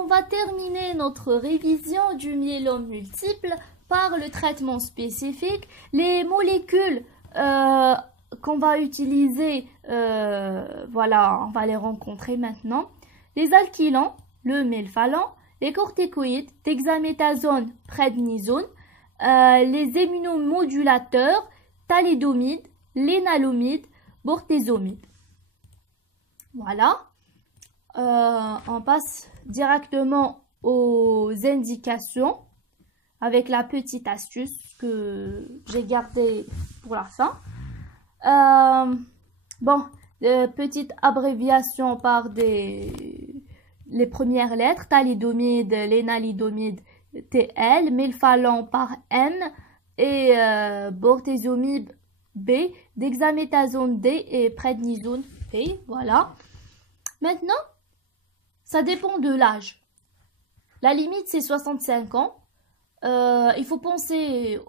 on va terminer notre révision du myélome multiple par le traitement spécifique. Les molécules qu'on va utiliser, voilà, on va les rencontrer maintenant. Les alkylants, le melphalan, les corticoïdes, dexaméthasone, prednisone, les immunomodulateurs, thalidomide, lénalomide, bortezomide. Voilà. On passe directement aux indications avec la petite astuce que j'ai gardée pour la fin. Petite abréviation par les premières lettres, thalidomide, lénalidomide, TL, melphalan par M et bortezomib B, dexaméthasone D et prednisone P. Voilà. Maintenant, ça dépend de l'âge. La limite, c'est 65 ans. Il faut penser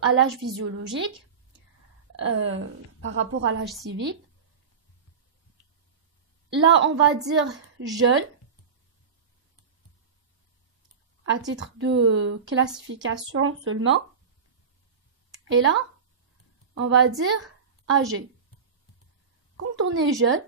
à l'âge physiologique par rapport à l'âge civique. Là, on va dire jeune, à titre de classification seulement. Et là, on va dire âgé. Quand on est jeune,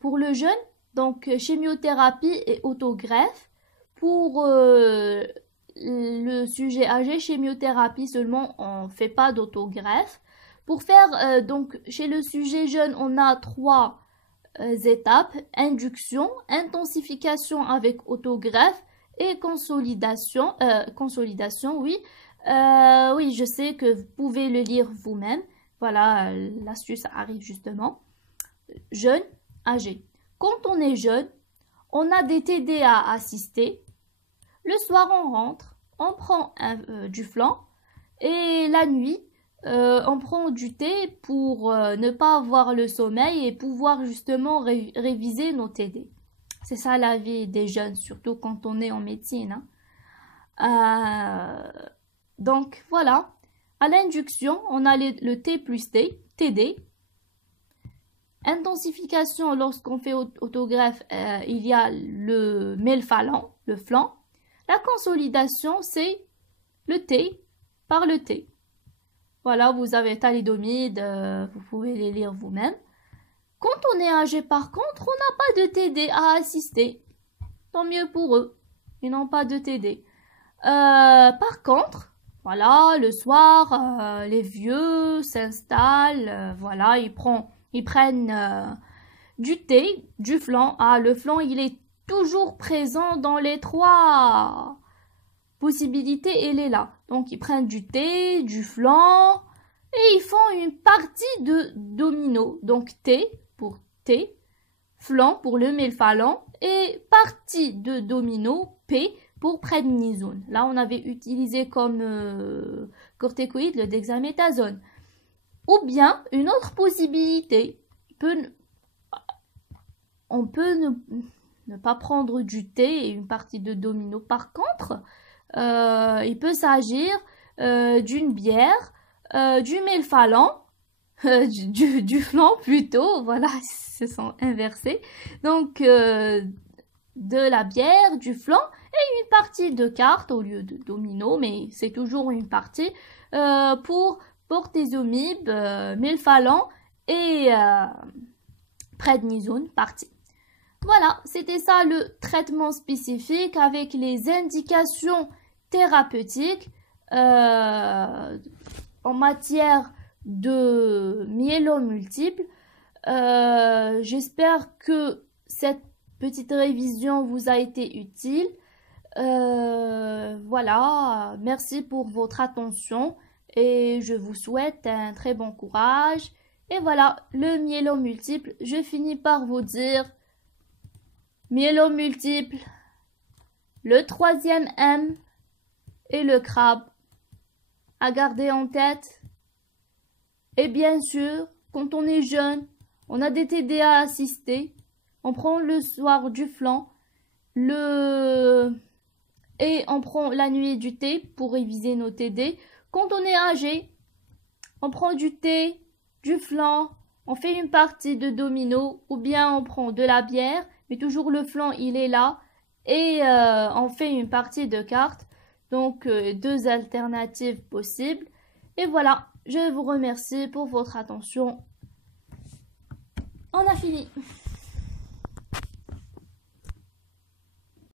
pour le jeune, donc chimiothérapie et autogreffe. Pour le sujet âgé, chimiothérapie seulement, on ne fait pas d'autogreffe. Pour faire, donc chez le sujet jeune, on a 3 étapes: induction, intensification avec autogreffe et consolidation. Oui. Oui, je sais que vous pouvez le lire vous-même. Voilà, l'astuce arrive justement. Jeune, âgé. Quand on est jeune, on a des TD à assister. Le soir, on rentre, on prend du flan et la nuit, on prend du thé pour ne pas avoir le sommeil et pouvoir justement réviser nos TD. C'est ça la vie des jeunes, surtout quand on est en médecine. Donc voilà, à l'induction, on a le T plus T, TD. Intensification, lorsqu'on fait autogreffe, il y a le melphalan, le flan. La consolidation, c'est le T par le T. Voilà, vous avez thalidomide, vous pouvez les lire vous-même. Quand on est âgé, par contre, on n'a pas de TD à assister. Tant mieux pour eux, ils n'ont pas de TD. Par contre, voilà, le soir, les vieux s'installent, voilà, ils prennent du thé, du flan. Le flan, il est toujours présent dans les 3 possibilités, il est là. Donc, ils prennent du thé, du flan, et ils font une partie de domino. Donc, T pour thé, flan pour le melphalan, et partie de domino, P pour prednisone. Là, on avait utilisé comme corticoïde le dexaméthasone. Ou bien, une autre possibilité, on peut ne pas prendre du thé et une partie de domino. Par contre, il peut s'agir d'une bière, du melphalan, du flan plutôt, voilà, ils se sont inversés. Donc, de la bière, du flan et une partie de cartes au lieu de domino, mais c'est toujours une partie pour bortezomib, melphalan et prednisone partie. Voilà, c'était ça le traitement spécifique avec les indications thérapeutiques en matière de myélome multiple. J'espère que cette petite révision vous a été utile. Voilà, merci pour votre attention et je vous souhaite un très bon courage. Et voilà, le myélome multiple, je finis par vous dire: myélome multiple, le 3e M et le crabe à garder en tête. Et bien sûr, quand on est jeune, on a des TD à assister, on prend le soir du flan, et on prend la nuit du thé pour réviser nos TD. Quand on est âgé, on prend du thé, du flan, on fait une partie de domino, ou bien on prend de la bière mais toujours le flanc il est là et on fait une partie de cartes. Donc deux alternatives possibles. Et voilà, je vous remercie pour votre attention. On a fini.